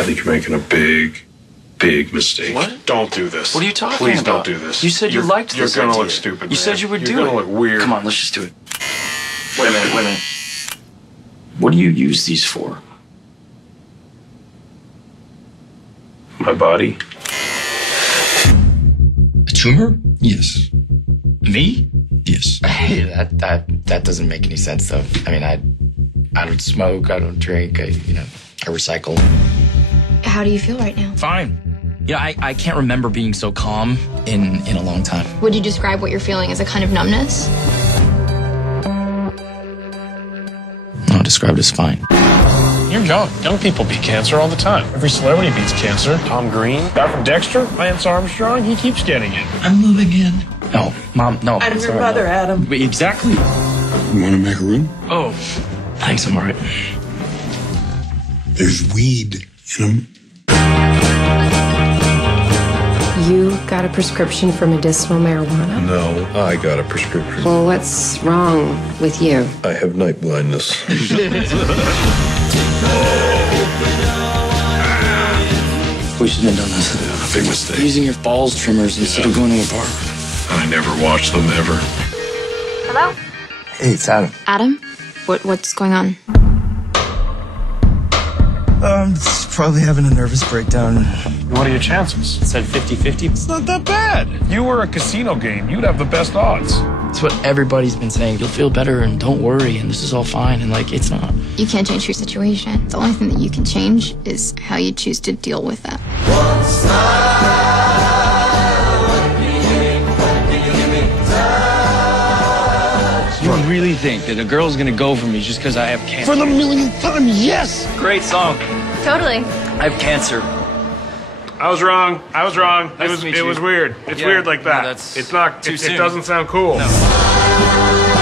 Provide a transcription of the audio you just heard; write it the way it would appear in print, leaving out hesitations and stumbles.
I think you're making a big mistake. What? Don't do this. What are you talking Please about? don't do this. You said you liked this You're gonna idea. look stupid, You man. said you would do it. You're gonna look weird. Come on, let's just do it. Wait a minute. What do you use these for? My body. A tumor? Yes. Me? Yes. Hey, that doesn't make any sense, though. I mean, I don't smoke, I don't drink, I recycle. How do you feel right now? Fine. You know, I can't remember being so calm in a long time. Would you describe what you're feeling as a kind of numbness? No, described as fine. You're young. Young people beat cancer all the time. Every celebrity beats cancer. Tom Green, guy from Dexter, Lance Armstrong, he keeps getting it. I'm moving in. No, Mom, no. I'm your sorry, mother, no. Adam. Wait, exactly. You want to make a room? Oh, thanks, I'm all right. There's weed in them. You got a prescription for medicinal marijuana? No, I got a prescription. Well, what's wrong with you? I have night blindness. We shouldn't have done this. Yeah, big mistake. Using your balls trimmers instead of going to a bar. I never watched them ever. Hello? Hey, it's Adam. Adam? What's going on? Probably having a nervous breakdown. What are your chances? It said 50-50. It's not that bad. If you were a casino game, you'd have the best odds. It's what everybody's been saying. You'll feel better and don't worry and this is all fine and like it's not. You can't change your situation. The only thing that you can change is how you choose to deal with that. You really think that a girl's gonna go for me just because I have cancer? For the millionth time, yes! Great song. Totally. I have cancer. I was wrong. Nice to meet you. It was weird. It's Yeah, weird like that. no, that's it's not. too It soon. doesn't sound cool. No.